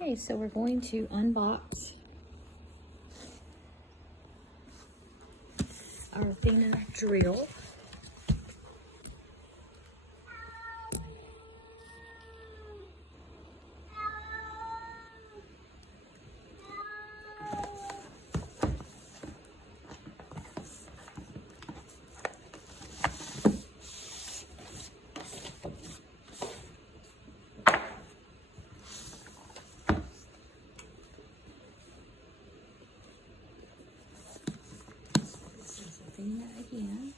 Okay, so we're going to unbox our Athena drill. Athena again.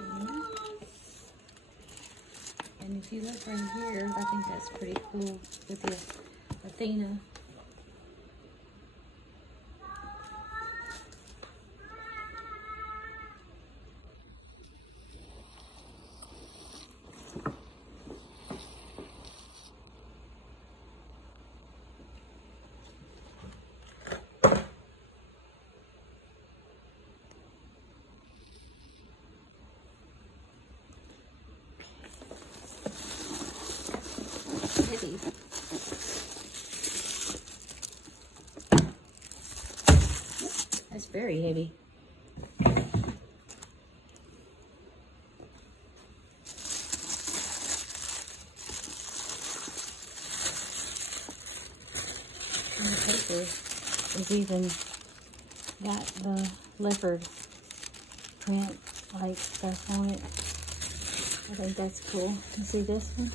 Athena. And if you look right here, I think that's pretty cool with the Athena. Heavy. That's very heavy. And the paper is even got the leopard print like stuff on it. I think that's cool. You see this one?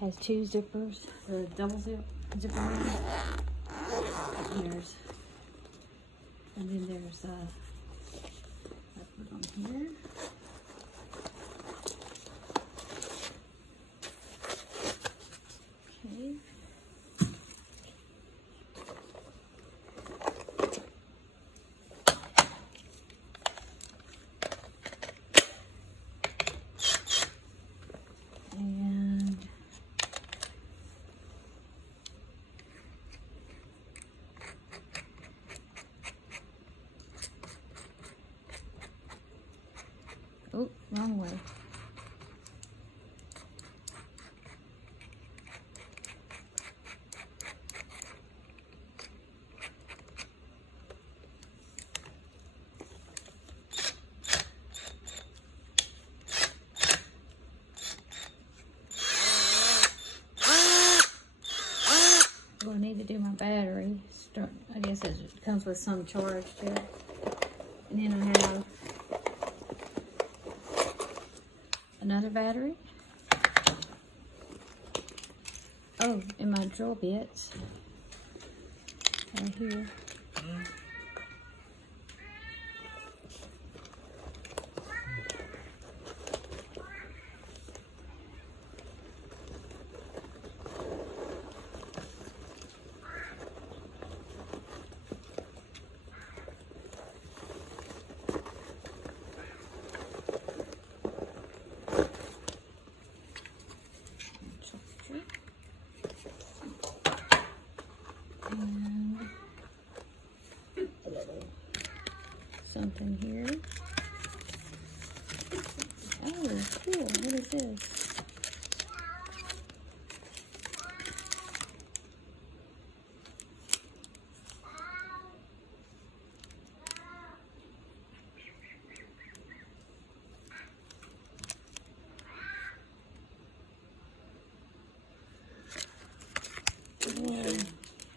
Has two zippers, the double zipper one. There's, and then there's leopard on here. Okay. And oh, wrong way. I need to do my battery. I guess it comes with some charge to it. And then I have another battery. Oh, and my drill bits right here. And a little something here. Oh, cool. What is this?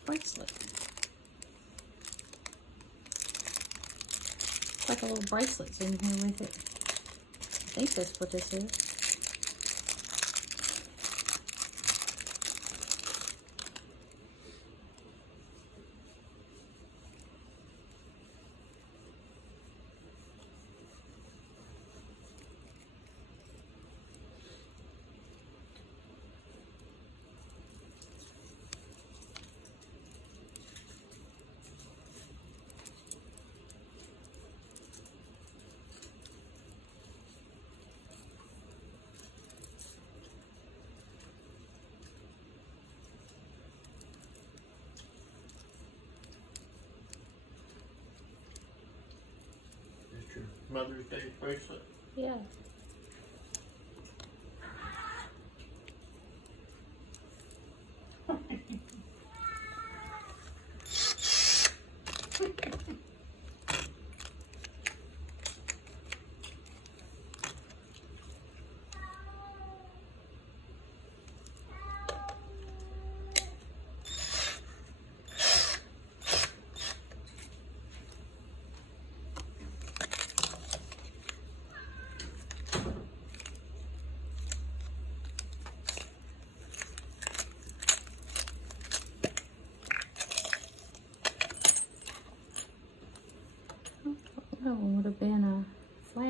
Bracelet. It's like a little bracelet's in here with it. I think that's what this is. Mother's Day bracelet. Yeah.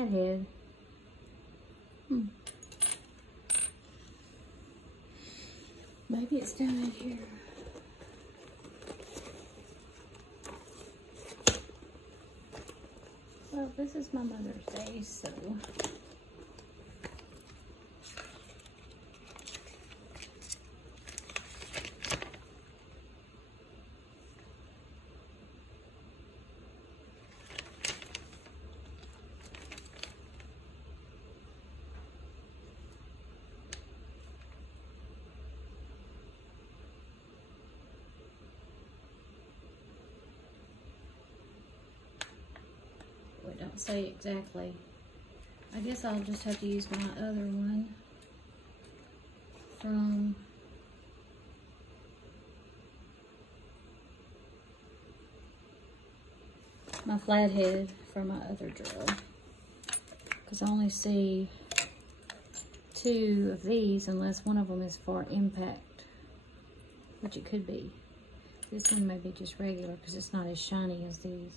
flathead. Maybe it's down in here. Well, this is my Mother's Day, so it don't say exactly. I guess I'll just have to use my other one from my flathead from my other drill, because I only see 2 of these unless one of them is for impact, which it could be. This one may be just regular because it's not as shiny as these.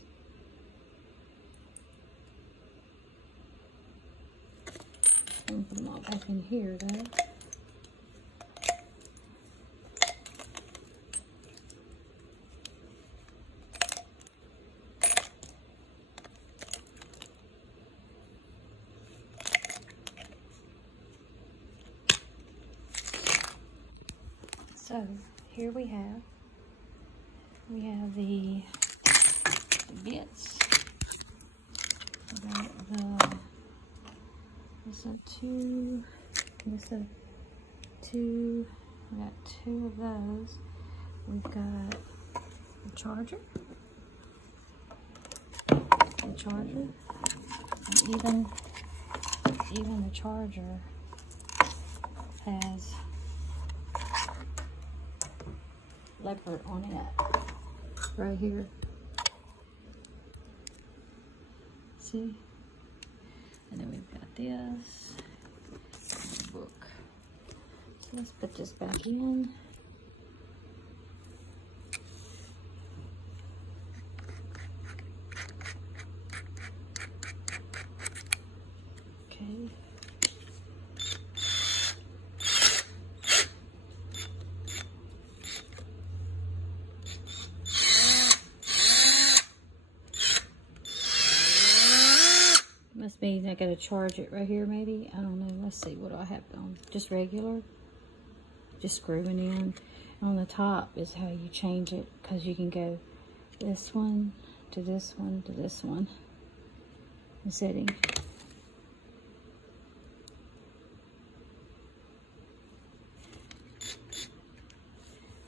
I'm put them all back in here though. So here we have the bits. We got this a 2, this a 2. We got 2 of those. We've got the charger, and even the charger has leopard on it right here. See? And then we've got this and a book. So let's put this back in. Okay. Must be I gotta charge it right here maybe. I don't know. Let's see, what do I have on? Just regular. Just screwing in. On the top is how you change it, because you can go this one to this one to this one. The setting.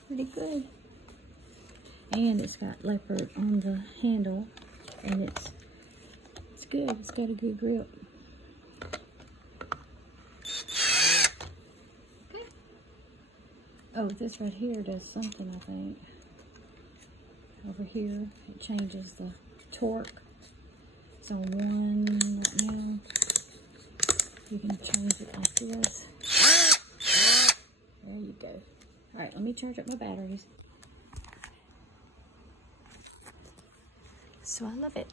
Pretty good. And it's got leopard on the handle, and it's good. It's got a good grip. Okay. Oh, this right here does something, I think. Over here, it changes the torque. It's on 1 right now. You can change it like this. There you go. All right, let me charge up my batteries. So I love it.